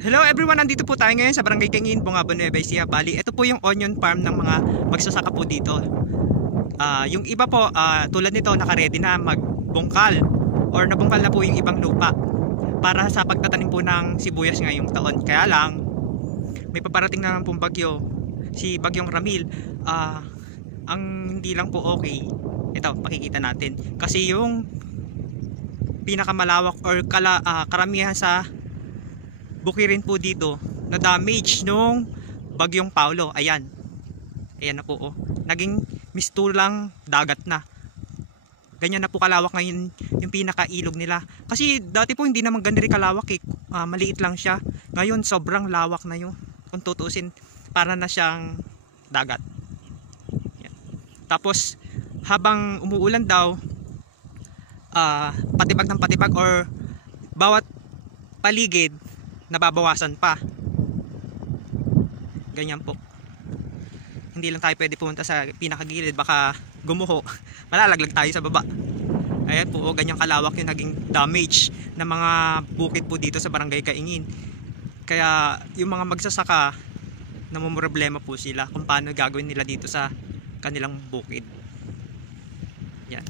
Hello everyone, nandito po tayo ngayon sa Barangay Kaingin, Bungabon, Nueva Ecija, Bali. Ito po yung onion farm ng mga magsasaka po dito. Yung iba po, tulad nito, naka-ready na magbungkal or nabungkal na po yung ibang lupa para sa pagtatanim po ng sibuyas ngayong taon. Kaya lang, may paparating naman pong bagyo, si Bagyong Ramil. Ang hindi lang po okay, ito, pakikita natin. Kasi yung pinakamalawak or karamihan sa bukirin po dito na damage nung Bagyong Paulo. Ayan na po, oh. Naging mistulang dagat na. Ganyan na po kalawak ngayon yung pinakailog nila. Kasi dati po hindi naman ganun rin kalawak eh. Maliit lang siya. Ngayon sobrang lawak na yun. Kung tutuusin, para na siyang dagat. Ayan. Tapos habang umuulan daw, patibag ng patibag or bawat paligid nababawasan pa. Ganyan po. Hindi lang tayo pwede pumunta sa pinakagilid, baka gumuho, malalaglag tayo sa baba. Ayan po, ganyang kalawak yung naging damage ng mga bukid po dito sa Barangay Kaingin. Kaya yung mga magsasaka, namumroblema po sila kung paano gagawin nila dito sa kanilang bukid. Yan.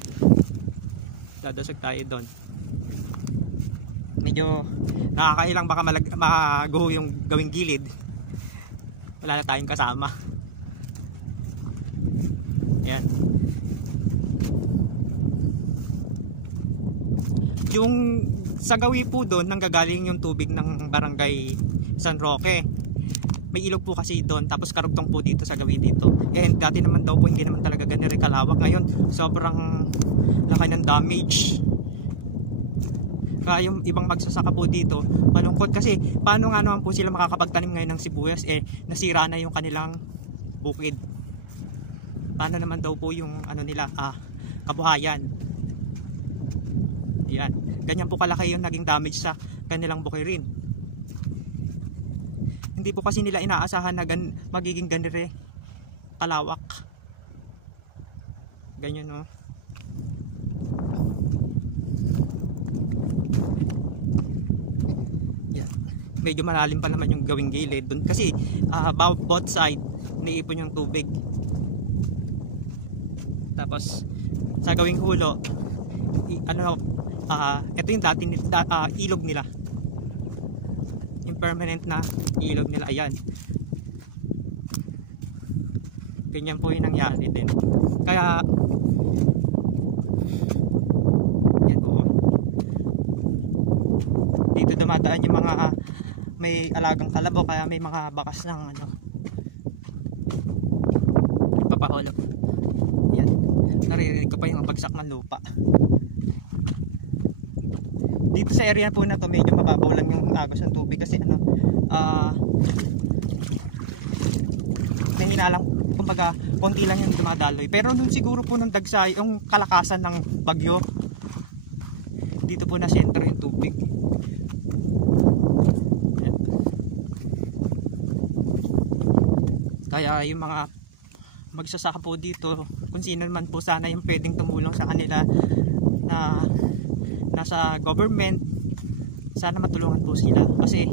Dadasag tayo doon. Medyo nakakailang, baka maguho yung gawing gilid. Wala na tayong kasama. Yan. Yung sa gawi po doon, nanggagaling yung tubig ng Barangay San Roque. May ilog po kasi doon, tapos karugtong po dito sa gawi dito. And dati naman daw po hindi naman talaga ganun rin kalawak. Ngayon sobrang laki ng damage. Kaya yung ibang magsasaka po dito malungkot kasi paano nga naman po sila makakapagtanim ngayon ng sibuyas, nasira na yung kanilang bukid. Paano naman daw po yung nila, kabuhayan. Yan. Ganyan po kalaki yung naging damage sa kanilang bukirin. Hindi po kasi nila inaasahan na magiging ganire kalawak. Ganyan, no. Medyo malalim pa naman yung gawing gilid doon kasi both side niipon yung tubig. Tapos sa gawing hulo, ito yung dati ilog nila, yung permanent na ilog nila. Ayan, ganyan po yung nangyari din. Kaya yan po, dito dumadaan yung mga may alagang kalabaw, kaya may mga bakas ng papahulo. Yan, naririnig ko pa yung bagsak ng lupa. Dito sa area po na to medyo mababaw lang yung agos ng tubig kasi may hinalang, kumbaga konti lang yung dumadaloy. Pero nung siguro po nung dagsay, yung kalakasan ng bagyo, dito po na sentro yung tubig. Kaya yung mga magsasaka po dito, kung sino man po sana yung pwedeng tumulong sa kanila na nasa government, sana matulungan po sila. Kasi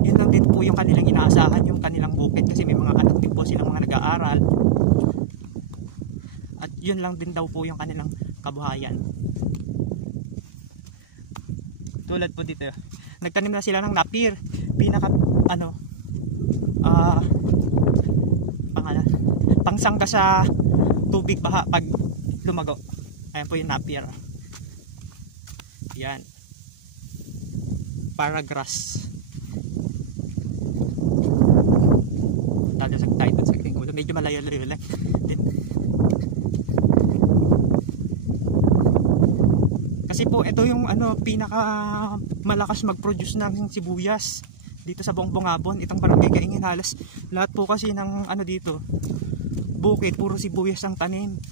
yun lang din po yung kanilang inaasahan, yung kanilang bukid. Kasi may mga anak din po silang mga nag-aaral. At yun lang din daw po yung kanilang kabuhayan. Tulad po dito, nagtanim na sila ng napir. Pinaka pangsangga sa tubig baha pag lumago. Ayan po yung napir. Yan, para grass. Dadasag tayo dun sa gawin. Medyo malayo-layo lang. Kasi po ito yung pinaka malakas mag-produce ng sibuyas dito sa buong Bungabon. Itong Barangay Kaingin, halos lahat po kasi ng dito bukid, puro sibuyas ang tanim.